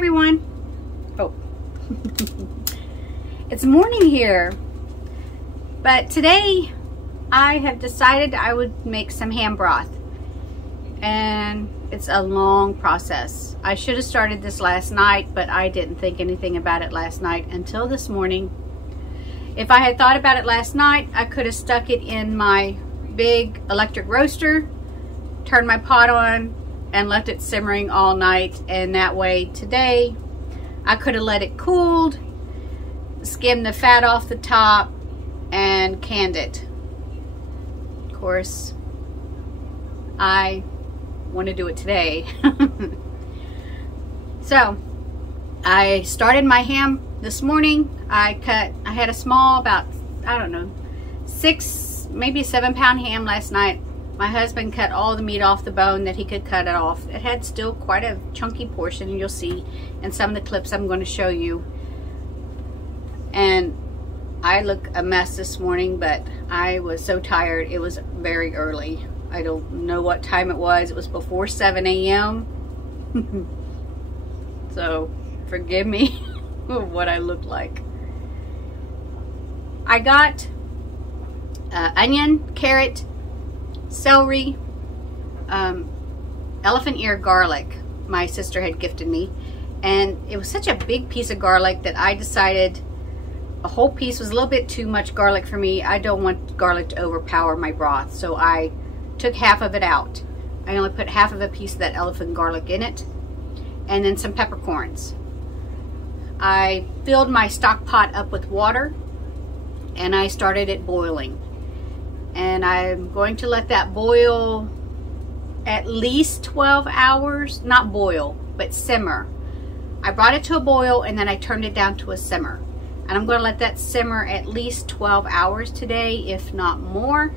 everyone. Oh, it's morning here, but today I have decided I would make some ham broth, and it's a long process. I should have started this last night, but I didn't think anything about it last night until this morning. If I had thought about it last night, I could have stuck it in my big electric roaster, turned my pot on, and left it simmering all night, and that way today I could have let it cooled, skimmed the fat off the top, and canned it. Of course, I want to do it today. So I started my ham this morning. I had a small, about, I don't know, 6, maybe 7 pound ham last night. My husband cut all the meat off the bone that he could cut it off. It had still quite a chunky portion, and you'll see in some of the clips I'm going to show you. And I look a mess this morning, but I was so tired. It was very early. I don't know what time it was. It was before 7 a.m. So forgive me what I look like. I got onion, carrot, celery, elephant ear garlic my sister had gifted me, and it was such a big piece of garlic that I decided a whole piece was a little bit too much garlic for me. I don't want garlic to overpower my broth, so I took half of it out. I only put half of a piece of that elephant garlic in it, and then some peppercorns. I filled my stock pot up with water, and I started it boiling. And I'm going to let that boil at least 12 hours. Not boil, but simmer. I brought it to a boil, and then I turned it down to a simmer. And I'm going to let that simmer at least 12 hours today, if not more.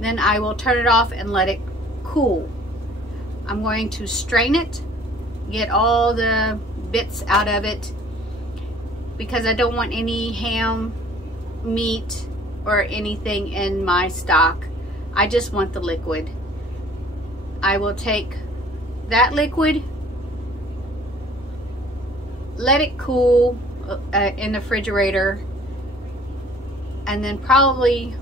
Then I will turn it off and let it cool. I'm going to strain it, get all the bits out of it, because I don't want any ham, meat, or anything in my stock. I just want the liquid. I will take that liquid, let it cool in the refrigerator, and then it'll probably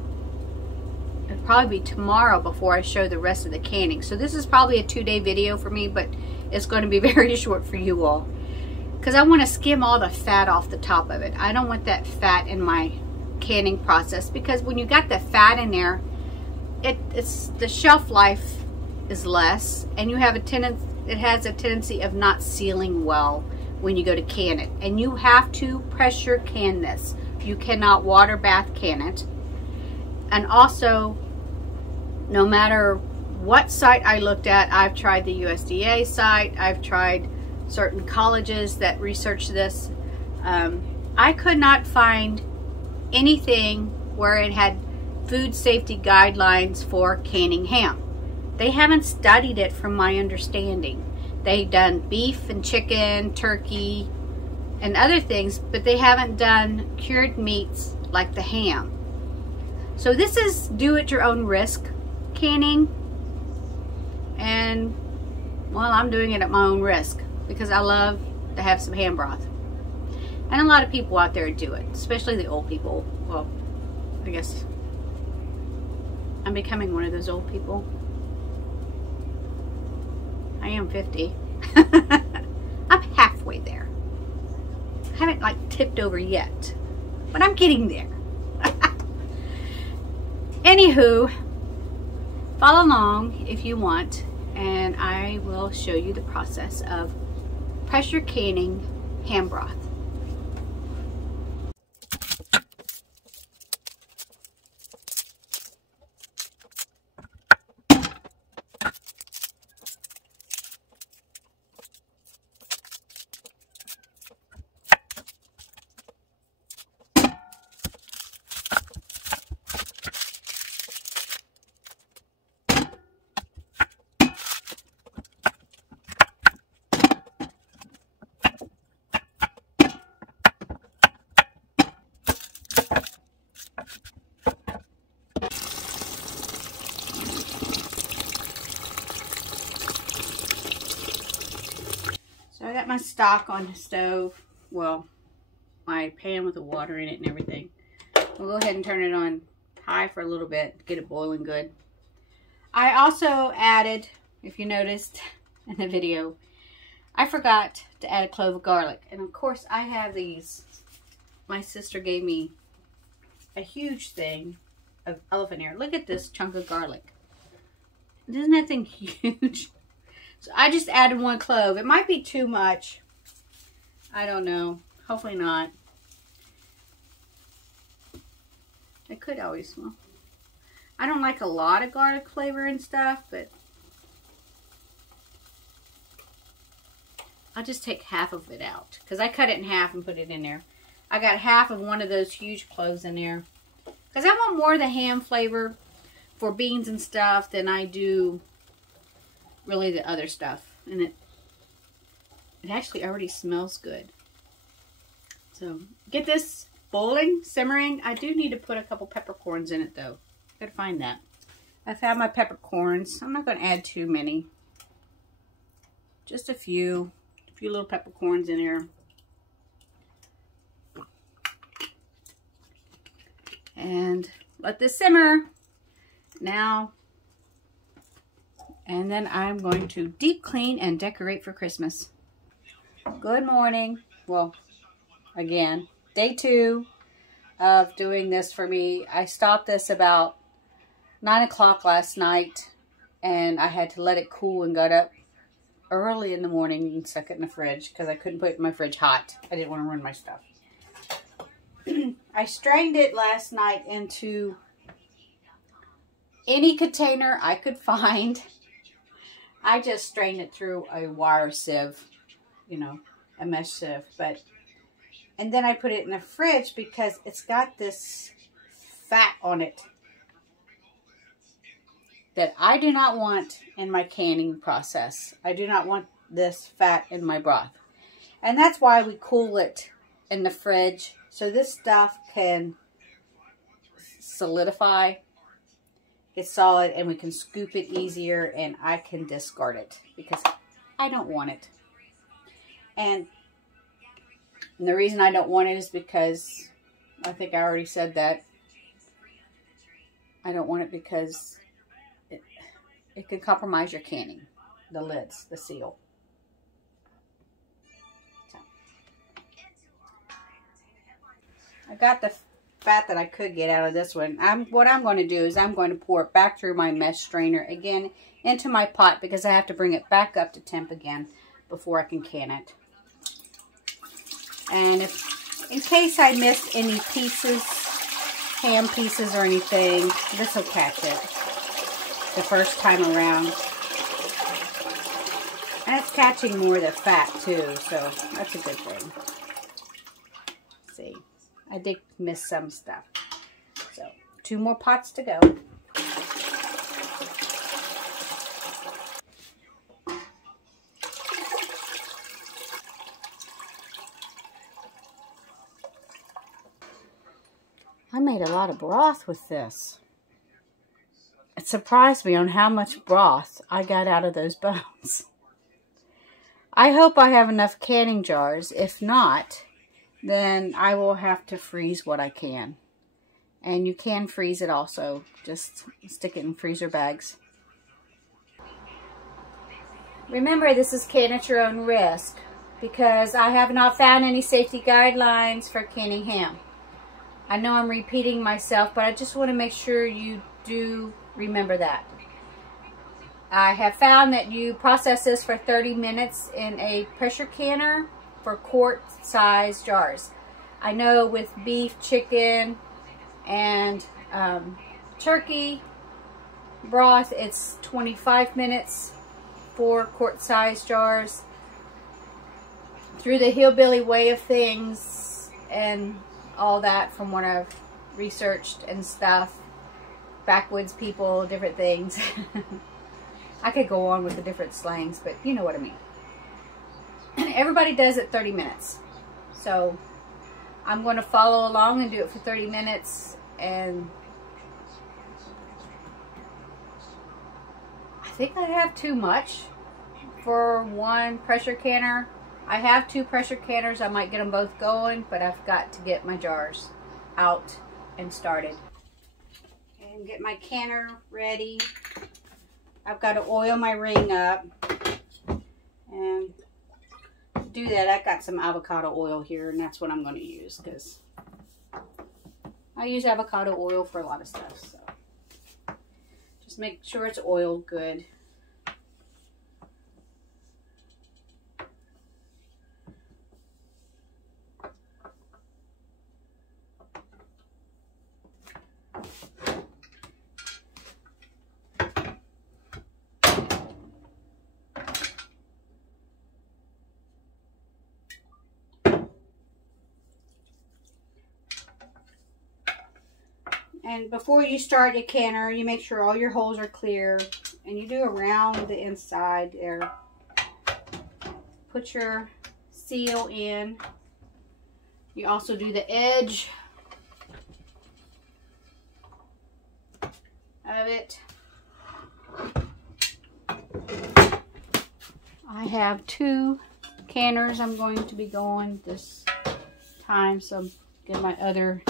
be tomorrow before I show the rest of the canning. So this is probably a 2-day video for me, but it's going to be very short for you all, because I want to skim all the fat off the top of it. I don't want that fat in my canning process, because when you got the fat in there, it's the shelf life is less, and you have it has a tendency of not sealing well when you go to can it. And you have to pressure can this. You cannot water bath can it. And also, no matter what site I looked at, I've tried the USDA site, I've tried certain colleges that research this, I could not find anything where it had food safety guidelines for canning ham. They haven't studied it, from my understanding. They've done beef and chicken, turkey, and other things, but they haven't done cured meats like the ham. So this is do at your own risk canning, and well, I'm doing it at my own risk because I love to have some ham broth. And a lot of people out there do it, especially the old people. Well, I guess I'm becoming one of those old people. I am 50. I'm halfway there. I haven't like tipped over yet, but I'm getting there. Anywho, follow along if you want, and I will show you the process of pressure canning ham broth. got my stock on the stove. Well, my pan with the water in it and everything. We'll go ahead and turn it on high for a little bit to get it boiling good. I also added, if you noticed in the video, I forgot to add a clove of garlic. And of course I have these. My sister gave me a huge thing of elephant ear. Look at this chunk of garlic. Isn't that thing huge? So I just added 1 clove. It might be too much. I don't know. Hopefully not. It could always smell. I don't like a lot of garlic flavor and stuff, but I'll just take half of it out because I cut it in half and put it in there. I got half of one of those huge cloves in there because I want more of the ham flavor for beans and stuff than I do really the other stuff. And it actually already smells good. So get this boiling, simmering. I do need to put a couple peppercorns in it though. Gotta find that. I found my peppercorns. I'm not going to add too many. Just a few little peppercorns in there. And let this simmer now. And then I'm going to deep clean and decorate for Christmas. Good morning. Well, again, day 2 of doing this for me. I stopped this about 9 o'clock last night, and I had to let it cool and got up early in the morning and stuck it in the fridge because I couldn't put it in my fridge hot. I didn't want to ruin my stuff. I strained it last night into any container I could find. I just strained it through a wire sieve, you know, a mesh sieve. And then I put it in the fridge because it's got this fat on it that I do not want in my canning process. I do not want this fat in my broth. And that's why we cool it in the fridge, so this stuff can solidify, get solid, and we can scoop it easier, and I can discard it because I don't want it. And the reason I don't want it is because, I think I already said that, I don't want it because it could compromise your canning, the lids, the seal. So, I got the fat that I could get out of this one. What I'm going to do is I'm going to pour it back through my mesh strainer again into my pot because I have to bring it back up to temp again before I can can it. And if, in case I missed any pieces, ham pieces or anything, this will catch it the first time around. And it's catching more of the fat too, so that's a good thing. Let's see, I did miss some stuff. So 2 more pots to go. I made a lot of broth with this. It surprised me on how much broth I got out of those bones. I hope I have enough canning jars. If not, then I will have to freeze what I can. And you can freeze it also. Just stick it in freezer bags. Remember, this is can at your own risk because I have not found any safety guidelines for canning ham. I know I'm repeating myself, but I just want to make sure you do remember that. I have found that you process this for 30 minutes in a pressure canner for quart size jars. I know with beef, chicken, and turkey broth, it's 25 minutes for quart size jars. Through the hillbilly way of things and all that from what I've researched and stuff, backwoods people, different things. I could go on with the different slangs, but you know what I mean. Everybody does it 30 minutes. So I'm going to follow along and do it for 30 minutes. And I think I have too much for one pressure canner. I have 2 pressure canners. I might get them both going, but I've got to get my jars out and started. And get my canner ready. I've got to oil my ring up. And to do that, I've got some avocado oil here, and that's what I'm going to use, because I use avocado oil for a lot of stuff. So just make sure it's oiled good. And before you start your canner, you make sure all your holes are clear, and you do around the inside there. Put your seal in. You also do the edge of it. I have 2 canners I'm going to be going this time, so get my other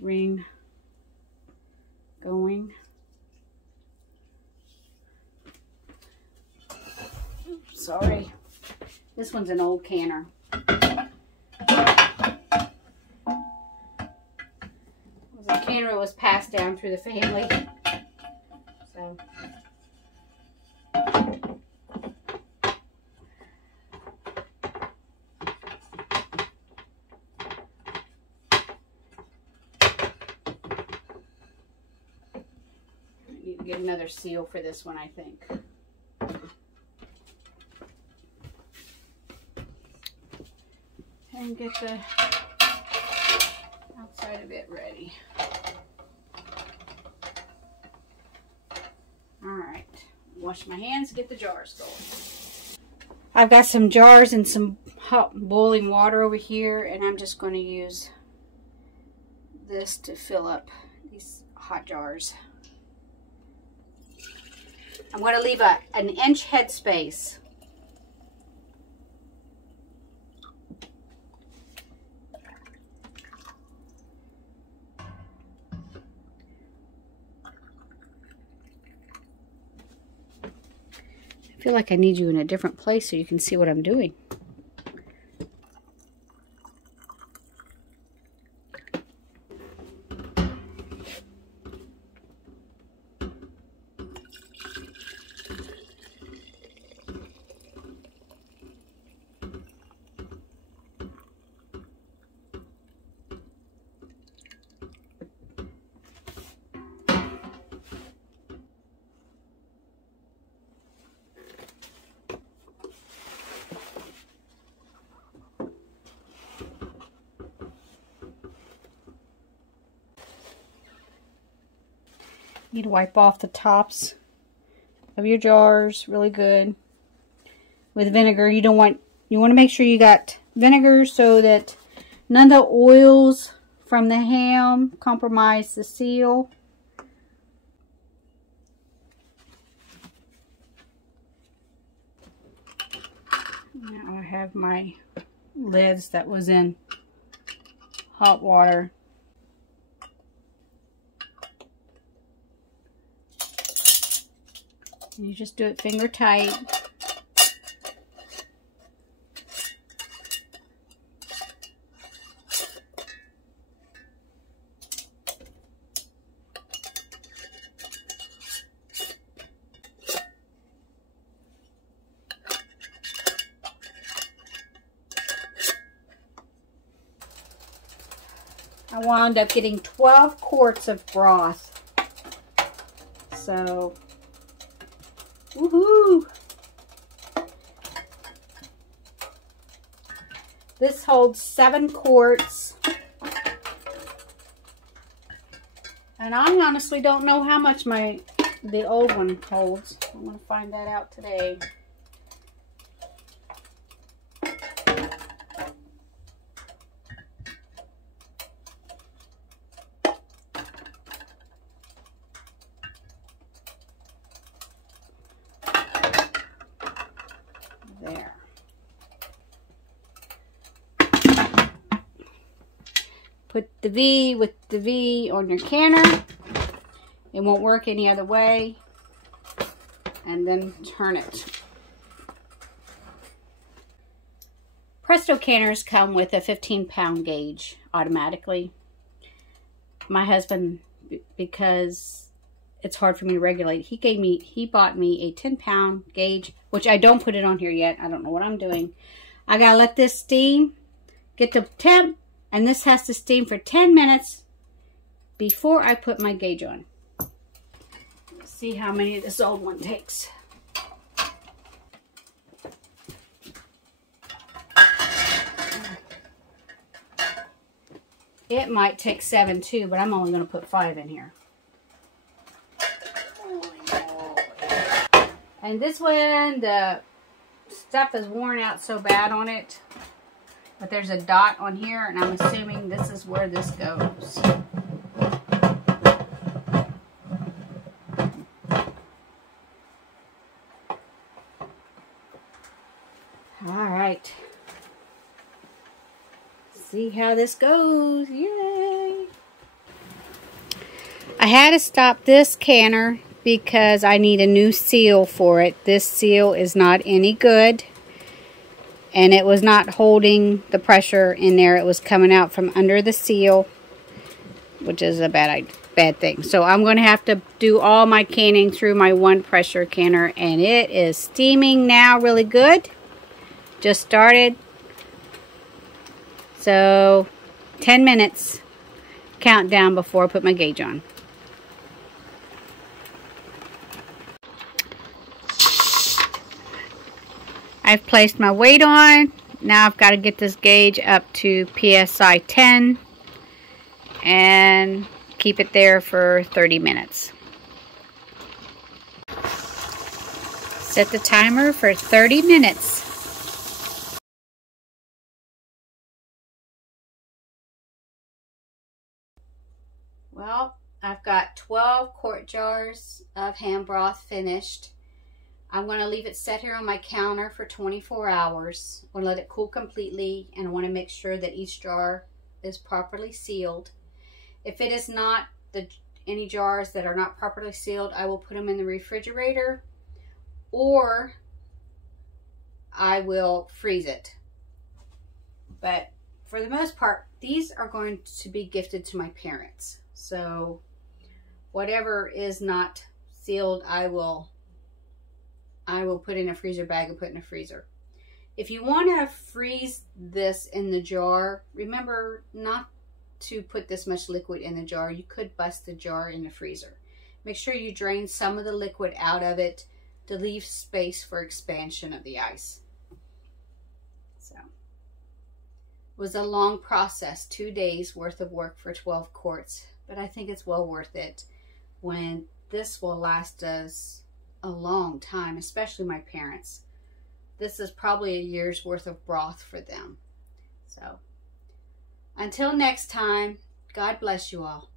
ring going. Oops, sorry, this one's an old canner. It was a canner that was passed down through the family. So get another seal for this one, I think. And get the outside of it ready. Alright, wash my hands, get the jars going. I've got some jars and some hot boiling water over here, and I'm just going to use this to fill up these hot jars. I'm going to leave an inch head space. I feel like I need you in a different place so you can see what I'm doing. You need to wipe off the tops of your jars really good with vinegar. You want to make sure you got vinegar so that none of the oils from the ham compromise the seal. Now I have my lids that was in hot water. You just do it finger tight. I wound up getting 12 quarts of broth. So woohoo! This holds 7 quarts. And I honestly don't know how much the old one holds. I'm going to find that out today. There. Put the V with the V on your canner. It won't work any other way. And then turn it. Presto canners come with a 15-pound gauge automatically. My husband, because it's hard for me to regulate, he bought me a 10-pound gauge, which I don't put it on here yet. I don't know what I'm doing. I gotta let this steam, get to temp, and this has to steam for 10 minutes before I put my gauge on. Let's see how many this old one takes. It might take 7 too, but I'm only going to put 5 in here. And this one, the stuff is worn out so bad on it. But there's a dot on here, and I'm assuming this is where this goes. Alright. See how this goes. Yay! I had to stop this canner because I need a new seal for it. This seal is not any good. And it was not holding the pressure in there. It was coming out from under the seal, which is a bad thing. So I'm going to have to do all my canning through my one pressure canner. And it is steaming now really good. Just started. So 10 minutes countdown before I put my gauge on. I've placed my weight on. Now I've got to get this gauge up to PSI 10 and keep it there for 30 minutes. Set the timer for 30 minutes. Well, I've got 12 quart jars of ham broth finished. I'm going to leave it set here on my counter for 24 hours. I'm going to let it cool completely, and I want to make sure that each jar is properly sealed. If it is not, any jars that are not properly sealed, I will put them in the refrigerator, or I will freeze it. But for the most part, these are going to be gifted to my parents. So whatever is not sealed, I will put in a freezer bag and put in a freezer. If you want to freeze this in the jar, remember not to put this much liquid in the jar. You could bust the jar in the freezer. Make sure you drain some of the liquid out of it to leave space for expansion of the ice. So it was a long process, 2 days worth of work for 12 quarts, but I think it's well worth it when this will last us a long time, especially my parents. This is probably a year's worth of broth for them. So until next time, God bless you all.